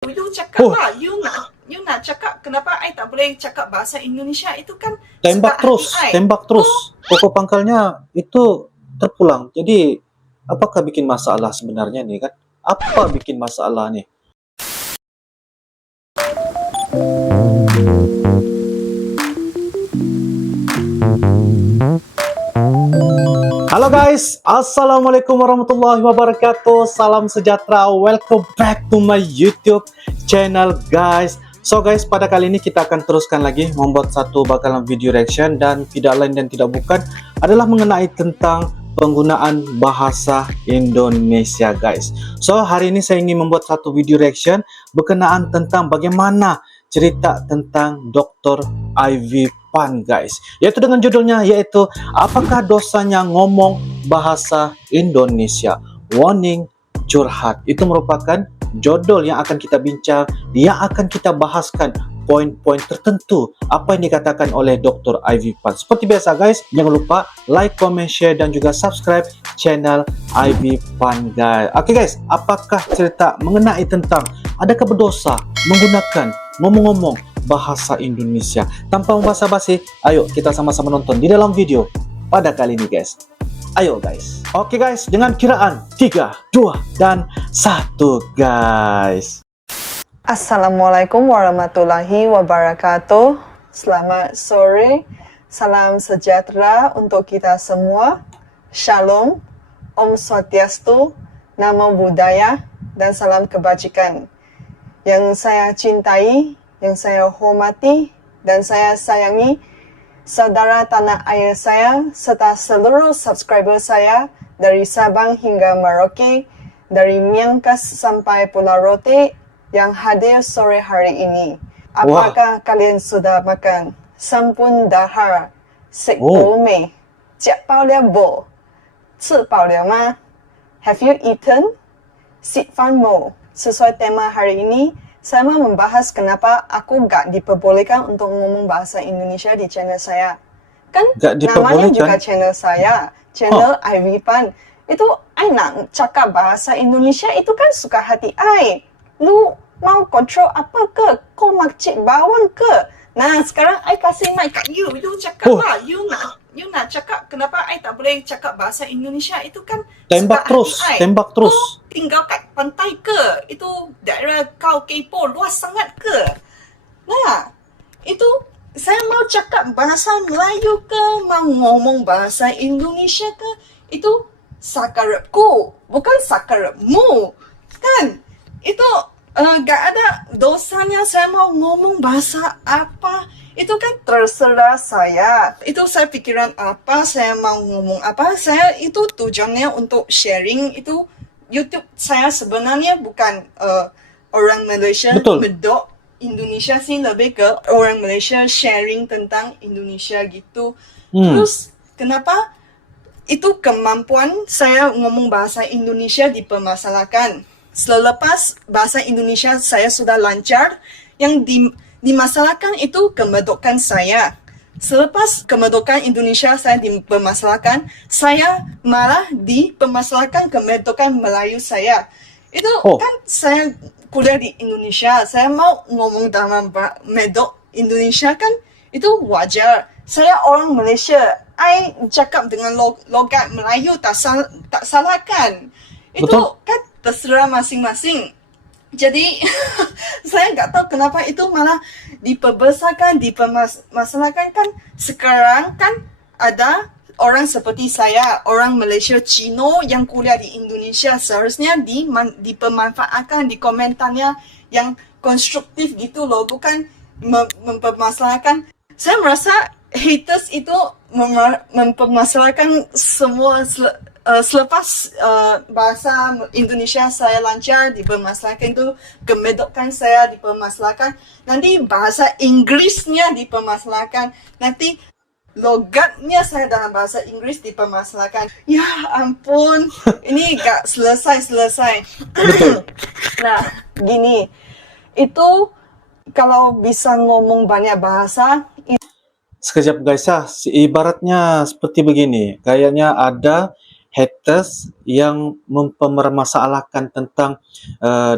You cakap lah, you nak cakap kenapa I tak boleh cakap bahasa Indonesia itu kan Tembak terus, tembak terus. Pokok pangkalnya itu terpulang. Jadi apakah bikin masalah sebenarnya nih kan? Apa bikin masalah nih? Halo guys, assalamualaikum warahmatullahi wabarakatuh. Salam sejahtera, welcome back to my YouTube channel guys. So guys, pada kali ini kita akan teruskan lagi membuat satu bakalan video reaction, dan tidak lain dan tidak bukan adalah mengenai tentang penggunaan bahasa Indonesia guys. So hari ini saya ingin membuat satu video reaction berkenaan tentang bagaimana cerita tentang Dr. Ivy Pan guys, yaitu dengan judulnya yaitu apakah dosanya ngomong bahasa Indonesia, warning curhat. Itu merupakan judul yang akan kita bincang, yang akan kita bahaskan poin-poin tertentu apa yang dikatakan oleh Dr. Ivy Pan. Seperti biasa guys, jangan lupa like, comment, share dan juga subscribe channel Ivy Pan guys. Oke guys, apakah cerita mengenai tentang adakah berdosa menggunakan ngomong-ngomong bahasa Indonesia? Tanpa membasa-basi, ayo kita sama-sama nonton di dalam video pada kali ini guys. Ayo guys. Oke guys, dengan kiraan 3, 2, dan 1 guys. Assalamualaikum warahmatullahi wabarakatuh. Selamat sore, salam sejahtera untuk kita semua. Shalom, Om Swastiastu, Namo Buddhaya, dan salam kebajikan. Yang saya cintai, yang saya hormati, dan saya sayangi saudara tanah air saya, serta seluruh subscriber saya dari Sabang hingga Merauke, dari Miangas sampai Pulau Rote yang hadir sore hari ini. Apakah kalian sudah makan? Sampun dahar, sek me, jiak bao liao bo, ci bao liao ma? Have you eaten? Sit fan mo. Sesuai tema hari ini, saya mau membahas kenapa aku gak diperbolehkan untuk ngomong bahasa Indonesia di channel saya. Kan namanya juga channel saya, channel Ivy Pan. Itu I nak cakap bahasa Indonesia itu kan suka hati I. Lu mau kontrol apa ke? Kau makcik bawang ke? Nah, sekarang I kasih mic kat you. You cakap lah. You nak cakap kenapa I tak boleh cakap bahasa Indonesia itu kan tembak terus, tembak terus. Tinggal kat pantai ke? Itu daerah kau kepo luas sangat ke? Nah, itu saya mau cakap bahasa Melayu ke, mau ngomong bahasa Indonesia ke, itu sakarepku, bukan sakarepmu. Kan? Itu gak ada dosanya saya mau ngomong bahasa apa. Itu kan terserah saya. Itu saya pikiran apa, saya mau ngomong apa. Saya itu tujuannya untuk sharing. Itu YouTube saya sebenarnya bukan orang Malaysia medok Indonesia sih, lebih ke orang Malaysia sharing tentang Indonesia gitu. Terus kenapa itu kemampuan saya ngomong bahasa Indonesia dipermasalahkan? Selepas bahasa Indonesia saya sudah lancar, yang dimasalahkan itu kemedokan saya. Selepas kemedokan Indonesia saya dipermasalahkan, saya malah dipermasalahkan kemedokan Melayu saya. Itu kan saya kuliah di Indonesia, saya mau ngomong dalam medok Indonesia kan itu wajar. Saya orang Malaysia, I cakap dengan logat Melayu tak salah kan? Itu kan terserah masing-masing. Jadi saya nggak tahu kenapa itu malah diperbesarkan, dipermasalahkan. Kan sekarang kan ada orang seperti saya, orang Malaysia Cino yang kuliah di Indonesia, seharusnya dipermanfaatkan di komentarnya yang konstruktif gitu loh, bukan mempermasalahkan. Saya merasa haters itu mempermasalahkan semua. Selepas bahasa Indonesia saya lancar dipermasalahkan, itu kemedokan saya dipermasalahkan, nanti bahasa Inggrisnya dipermasalahkan, nanti logatnya saya dalam bahasa Inggris dipermasalahkan. Ya ampun, ini gak selesai. Nah, gini, itu kalau bisa ngomong banyak bahasa. Sekejap guys ya, ibaratnya seperti begini, kayaknya ada haters yang mempermasalahkan tentang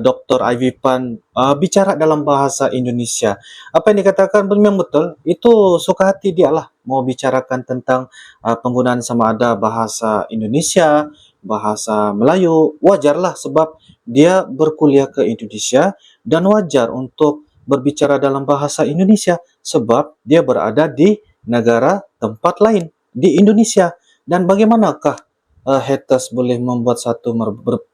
Dr. Ivy Pan bicara dalam bahasa Indonesia. Apa yang dikatakan memang betul, itu suka hati dia lah mau bicarakan tentang penggunaan sama ada bahasa Indonesia, bahasa Melayu. Wajarlah sebab dia berkuliah ke Indonesia dan wajar untuk berbicara dalam bahasa Indonesia sebab dia berada di negara tempat lain di Indonesia. Dan bagaimanakah haters boleh membuat satu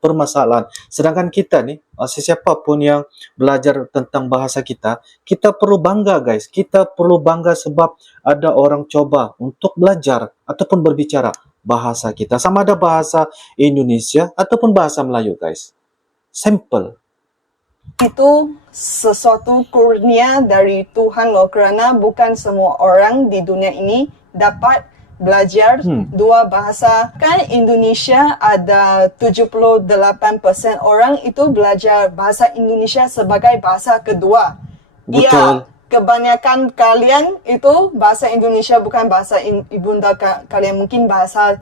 permasalahan, sedangkan kita nih sesiapa pun yang belajar tentang bahasa kita, kita perlu bangga guys, kita perlu bangga sebab ada orang coba untuk belajar ataupun berbicara bahasa kita, sama ada bahasa Indonesia ataupun bahasa Melayu guys. Simple. Itu sesuatu kurnia dari Tuhan loh, kerana bukan semua orang di dunia ini dapat belajar dua bahasa. Kan Indonesia ada 78% orang itu belajar bahasa Indonesia sebagai bahasa kedua. Betul. Kebanyakan kalian itu bahasa Indonesia bukan bahasa ibunda kalian, mungkin bahasa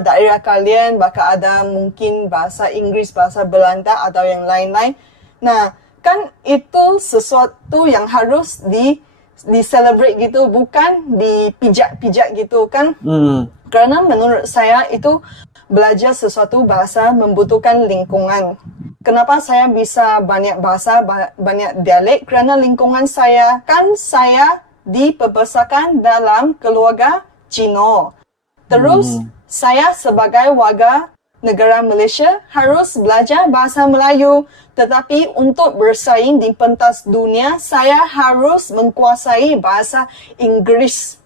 daerah kalian, bahkan ada mungkin bahasa Inggris, bahasa Belanda atau yang lain-lain. Nah, kan itu sesuatu yang harus di-celebrate gitu, bukan dipijak-pijak gitu kan. Karena menurut saya itu belajar sesuatu bahasa membutuhkan lingkungan. Kenapa saya bisa banyak bahasa, banyak dialek? Kerana lingkungan saya, kan saya dibesarkan dalam keluarga Cina. Terus saya sebagai warga negara Malaysia harus belajar bahasa Melayu. Tetapi untuk bersaing di pentas dunia, saya harus menguasai bahasa Inggris.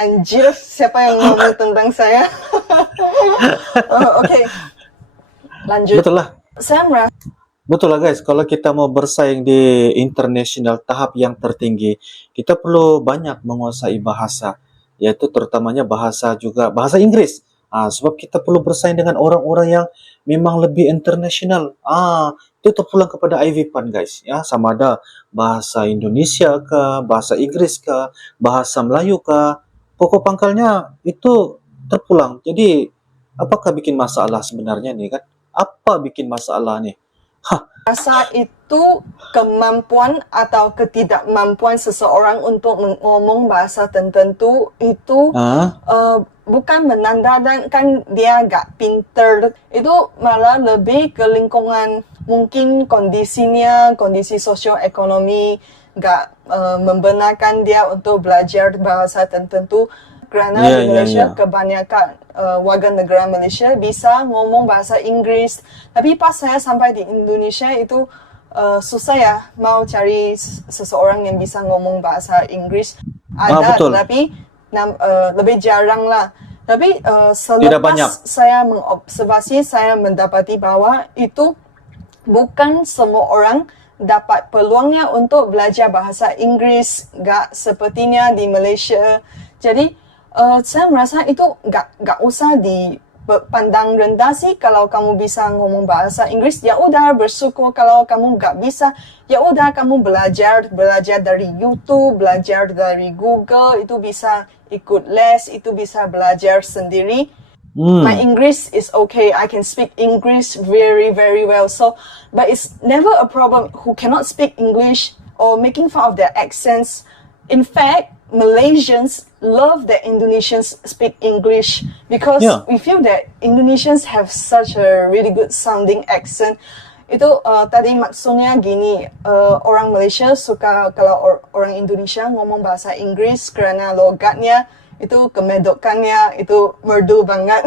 Anjir, siapa yang ngomong tentang saya? Okay, lanjut. Betul lah. Saya merasa Betul lah guys, kalau kita mau bersaing di international tahap yang tertinggi, kita perlu banyak menguasai bahasa, yaitu terutamanya bahasa Inggris. Sebab kita perlu bersaing dengan orang-orang yang memang lebih international. Itu terpulang kepada Ivy Pan guys, ya, sama ada bahasa Indonesia ke, bahasa Inggris ke, bahasa Melayu ke, pokok pangkalnya itu terpulang. Jadi apakah bikin masalah sebenarnya nih kan? Apa bikin masalah nih? Bahasa itu kemampuan atau ketidakmampuan seseorang untuk mengomong bahasa tertentu itu bukan menandakan dia gak pinter. Itu malah lebih ke lingkungan, mungkin kondisinya, kondisi sosioekonomi gak membenarkan dia untuk belajar bahasa tertentu. Kerana di Malaysia kebanyakan warga negara Malaysia bisa ngomong bahasa Inggris. Tapi pas saya sampai di Indonesia itu susah ya mau cari seseorang yang bisa ngomong bahasa Inggris. Ada, tapi lebih jarang lah. Tapi selepas saya mengobservasi, saya mendapati bahwa itu bukan semua orang dapat peluangnya untuk belajar bahasa Inggris. Gak sepertinya di Malaysia. Jadi saya merasa itu gak usah dipandang rendah sih. Kalau kamu bisa ngomong bahasa Inggris, ya udah bersyukur. Kalau kamu gak bisa, ya udah kamu belajar dari YouTube, belajar dari Google, itu bisa ikut les, itu bisa belajar sendiri. My English is okay. I can speak English very, very well. So, but it's never a problem who cannot speak English or making fun of their accents. In fact, Malaysians love that Indonesians speak English because we feel that Indonesians have such a really good sounding accent. Itu tadi maksudnya gini, orang Malaysia suka kalau orang Indonesia ngomong bahasa Inggris kerana logatnya itu, kemedokannya itu merdu banget.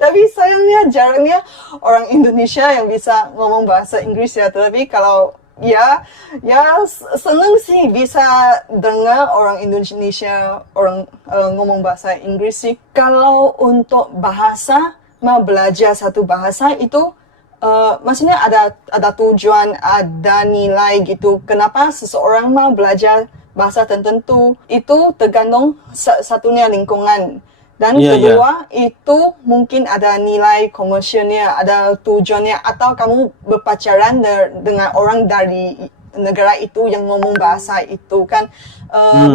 Tapi sayangnya jarangnya orang Indonesia yang bisa ngomong bahasa Inggris ya. Tapi kalau ya senang sih bisa dengar orang Indonesia ngomong bahasa Inggris sih. Kalau untuk bahasa, mau belajar satu bahasa itu maksudnya ada tujuan, ada nilai gitu. Kenapa seseorang mau belajar bahasa tertentu? Itu tergantung satunya lingkungan. Dan kedua, itu mungkin ada nilai komersialnya, ada tujuannya, atau kamu berpacaran dengan orang dari negara itu yang ngomong bahasa itu kan.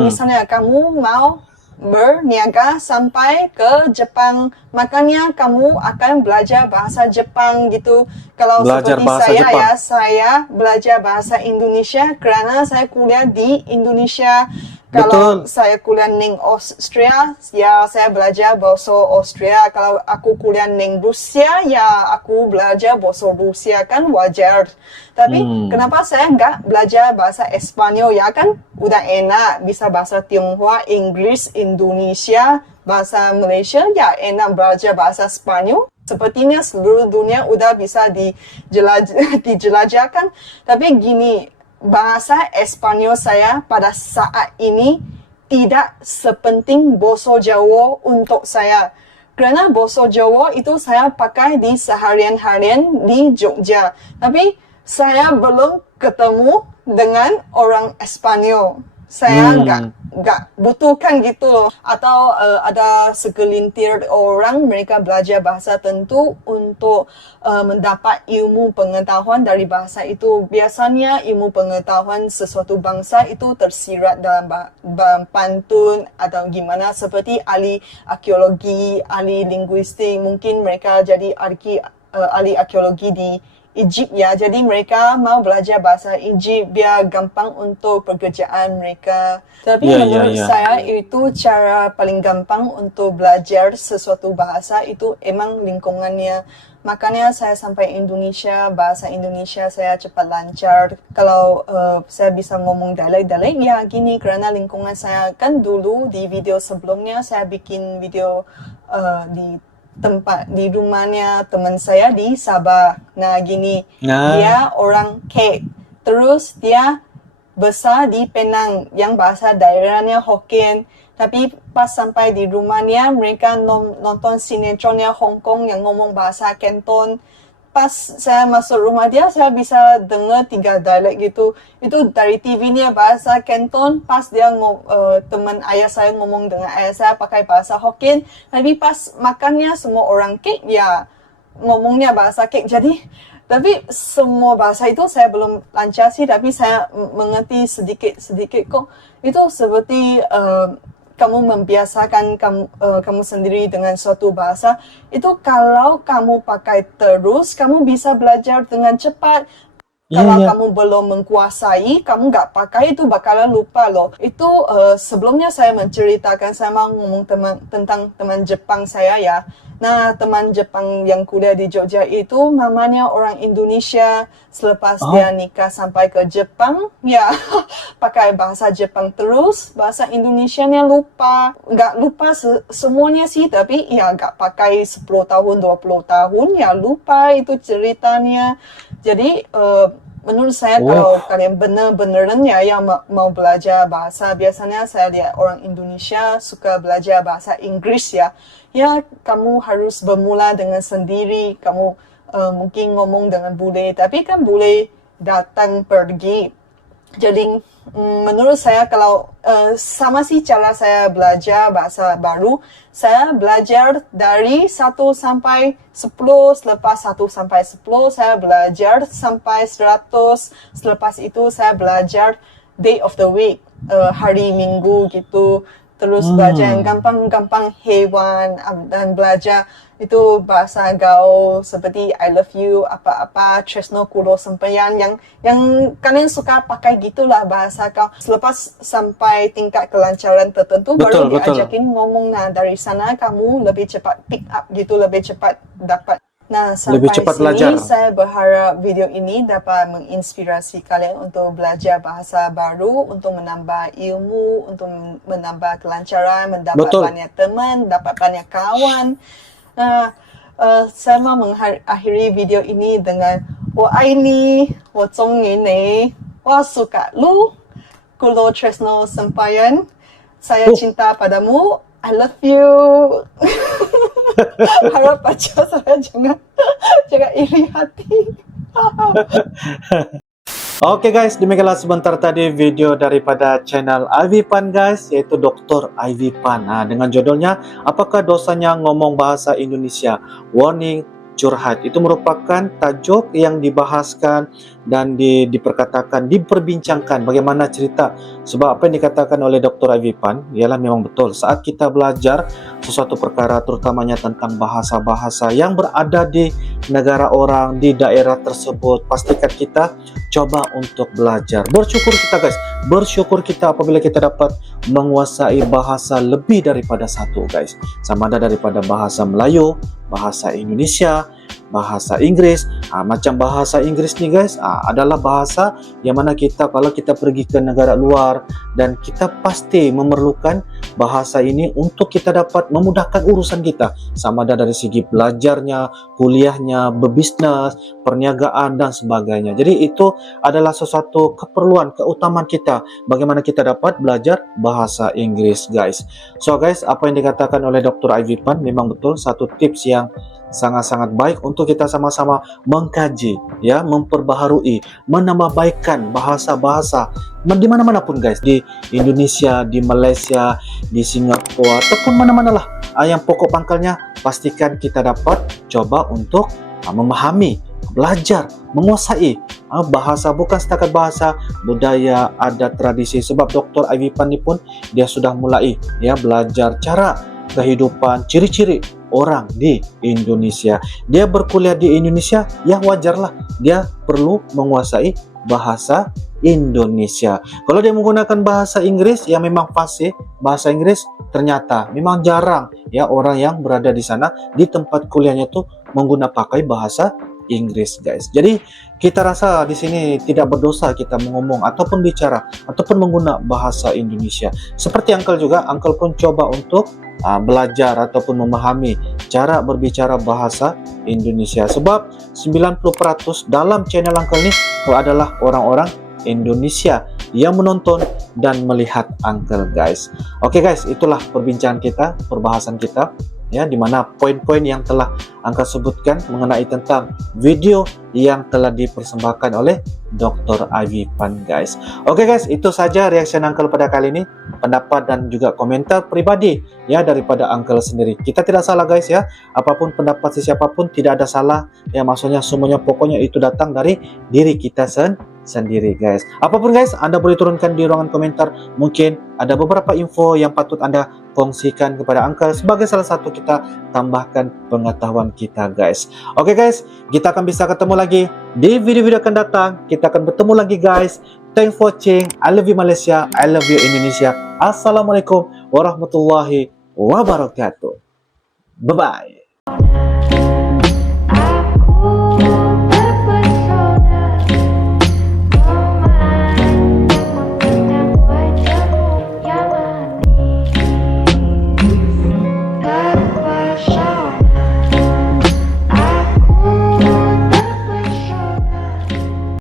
Misalnya kamu mau berniaga sampai ke Jepang. Makanya kamu akan belajar bahasa Jepang gitu. Kalau Belajar seperti bahasa saya Jepang. ya, saya belajar bahasa Indonesia karena saya kuliah di Indonesia. Kalau Betul. saya kuliah di Austria, ya saya belajar bahasa Austria. Kalau aku kuliah di Rusia, ya aku belajar bahasa Rusia, kan wajar. Tapi kenapa saya nggak belajar bahasa Espanyol, ya kan? Udah enak, bisa bahasa Tionghoa, Inggris, Indonesia, bahasa Malaysia, ya enak belajar bahasa Spanyol. Sepertinya seluruh dunia udah bisa dijelajahkan. Tapi gini, bahasa Espanyol saya pada saat ini tidak sepenting bahasa Jawa untuk saya. Karena bahasa Jawa itu saya pakai di seharian-harian di Jogja. Tapi saya belum ketemu dengan orang Espanyol. Saya nggak butuhkan gitu loh. Atau ada segelintir orang mereka belajar bahasa tentu untuk mendapat ilmu pengetahuan dari bahasa itu. Biasanya ilmu pengetahuan sesuatu bangsa itu tersirat dalam pantun atau gimana, seperti ahli arkeologi, ahli linguistik. Mungkin mereka jadi ahli arkeologi di Egypt ya, jadi mereka mau belajar bahasa Egypt biar gampang untuk pekerjaan mereka. Tapi menurut saya itu cara paling gampang untuk belajar sesuatu bahasa itu emang lingkungannya. Makanya saya sampai Indonesia, bahasa Indonesia saya cepat lancar. Kalau saya bisa ngomong dialek-dialek ya gini, karena lingkungan saya kan dulu di video sebelumnya saya bikin video di rumahnya teman saya di Sabah. Nah gini, dia orang Kek, terus dia besar di Penang yang bahasa daerahnya Hokkien. Tapi pas sampai di rumahnya mereka nonton sinetronnya Hong Kong yang ngomong bahasa Canton. Pas saya masuk rumah dia, saya bisa dengar 3 dialek gitu. Itu dari TV-nya bahasa Canton. Pas dia teman ayah saya ngomong dengan ayah saya pakai bahasa Hokkien. Tapi pas makannya semua orang Kek, ya ngomongnya bahasa Kek. Jadi, tapi semua bahasa itu saya belum lancar sih. Tapi saya mengerti sedikit-sedikit kok. Itu seperti kamu membiasakan kamu sendiri dengan suatu bahasa, itu kalau kamu pakai terus, kamu bisa belajar dengan cepat. Kalau kamu belum menguasai, kamu nggak pakai, itu bakalan lupa loh. Itu sebelumnya saya menceritakan, saya mau ngomong tentang teman Jepang saya ya. Nah, teman Jepang yang kuliah di Jogja itu mamanya orang Indonesia. Selepas dia nikah sampai ke Jepang, ya pakai bahasa Jepang terus, bahasa Indonesianya lupa. Nggak lupa semuanya sih, tapi ya nggak pakai 10 tahun, 20 tahun, ya lupa itu ceritanya. Jadi, menurut saya kalau kalian bener-beneran ya yang mau belajar bahasa, biasanya saya lihat orang Indonesia suka belajar bahasa Inggris ya. Ya, kamu harus bermula dengan sendiri. Kamu mungkin ngomong dengan bule, tapi kan bule datang pergi. Jadi menurut saya kalau sama sih cara saya belajar bahasa baru, saya belajar dari 1 sampai 10, selepas 1 sampai 10 saya belajar sampai 100, selepas itu saya belajar day of the week, hari minggu gitu. Terus belajar yang gampang-gampang hewan, dan belajar itu bahasa gaul seperti I love you, apa-apa, tresno kulo sempeyan, yang kalian suka pakai gitulah bahasa kau. Selepas sampai tingkat kelancaran tertentu, baru diajakin ngomong. Nah, dari sana kamu lebih cepat pick up gitu, lebih cepat dapat. Nah, sampai sini belajar. Saya berharap video ini dapat menginspirasi kalian untuk belajar bahasa baru, untuk menambah ilmu, untuk menambah kelancaran, mendapat banyak teman, dapat banyak kawan. Nah, saya mau mengakhiri video ini dengan 我爱你，我中意你，我suka lu, kulo tresno sempayan, saya cinta padamu, I love you. Harap baca saya jangan iri hati. Oke guys, demikianlah sebentar tadi video daripada channel Ivy Pan guys, yaitu Dr. Ivy Pan. Nah, dengan judulnya, apakah dosanya ngomong bahasa Indonesia? Warning, curhat. Itu merupakan tajuk yang dibahaskan dan diperkatakan, diperbincangkan bagaimana cerita. Sebab apa yang dikatakan oleh Dr. Ivy Pan ialah memang betul. Saat kita belajar sesuatu perkara, terutamanya tentang bahasa-bahasa yang berada di negara orang, di daerah tersebut, pastikan kita coba untuk belajar. Bersyukur kita guys, bersyukur kita apabila kita dapat menguasai bahasa lebih daripada satu guys. Sama ada daripada bahasa Melayu, bahasa Indonesia, bahasa Inggris. Macam bahasa Inggris ni guys, adalah bahasa yang mana kita kalau kita pergi ke negara luar dan kita pasti memerlukan bahasa ini untuk kita dapat memudahkan urusan kita. Sama ada dari segi belajarnya, kuliahnya, berbisnes, perniagaan dan sebagainya. Jadi itu adalah sesuatu keperluan, keutamaan kita. Bagaimana kita dapat belajar bahasa Inggris guys. So guys, apa yang dikatakan oleh Dr. Ivy Pan memang betul satu tips yang sangat-sangat baik untuk kita sama-sama mengkaji, ya, memperbaharui, menambahbaikkan bahasa-bahasa di mana-mana pun guys, di Indonesia, di Malaysia, di Singapura ataupun mana-mana lah. Yang pokok pangkalnya pastikan kita dapat coba untuk memahami, belajar, menguasai bahasa, bukan setakat bahasa, budaya, adat, tradisi. Sebab Dr. Ivy Pan ni pun dia sudah mulai ya belajar cara kehidupan, ciri-ciri orang di Indonesia. Dia berkuliah di Indonesia, ya wajarlah dia perlu menguasai bahasa Indonesia. Kalau dia menggunakan bahasa Inggris, ya memang fasih bahasa Inggris, ternyata memang jarang ya orang yang berada di sana di tempat kuliahnya tuh pakai bahasa Inggris guys. Jadi kita rasa di sini tidak berdosa kita mengomong ataupun bicara ataupun menggunakan bahasa Indonesia. Seperti Uncle juga, Uncle pun coba untuk belajar ataupun memahami cara berbicara bahasa Indonesia. Sebab 90% dalam channel Uncle ini adalah orang-orang Indonesia yang menonton dan melihat Uncle guys. Oke guys, itulah perbincangan kita, perbahasan kita, ya, di mana poin-poin yang telah Uncle sebutkan mengenai tentang video yang telah dipersembahkan oleh Dr. Ivy Pan guys. Oke guys, itu saja reaction Uncle pada kali ini, pendapat dan juga komentar pribadi ya daripada Uncle sendiri. Kita tidak salah guys ya, apapun pendapat siapapun tidak ada salah ya, maksudnya semuanya pokoknya itu datang dari diri kita sendiri guys. Apapun guys, Anda boleh turunkan di ruangan komentar. Mungkin ada beberapa info yang patut Anda kongsikan kepada Uncle sebagai salah satu kita tambahkan pengetahuan kita guys. Oke guys, kita akan bisa ketemu lagi di video-video akan datang. Kita akan bertemu lagi guys. Thanks for watching. I love you Malaysia, I love you Indonesia. Assalamualaikum warahmatullahi wabarakatuh. Bye bye.